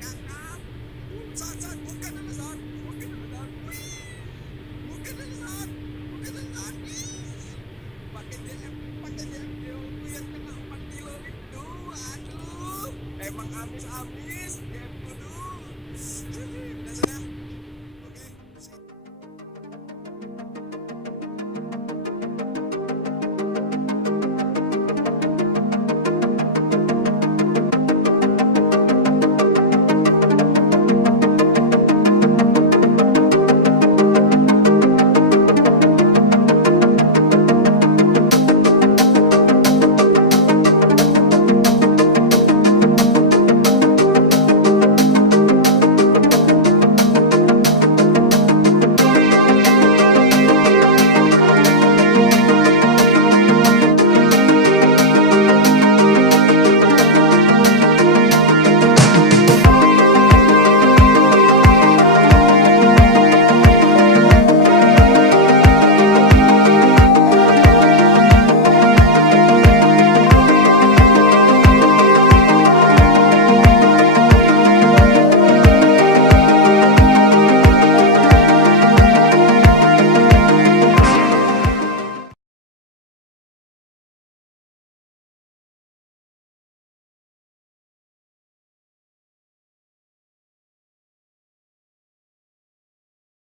kakap. Saat bukan dulu saat, bukan dulu saat, bukan dulu saat, bukan dulu saat. Pakai DM yang kena 4 kilo itu, aduh, emang amis-amis.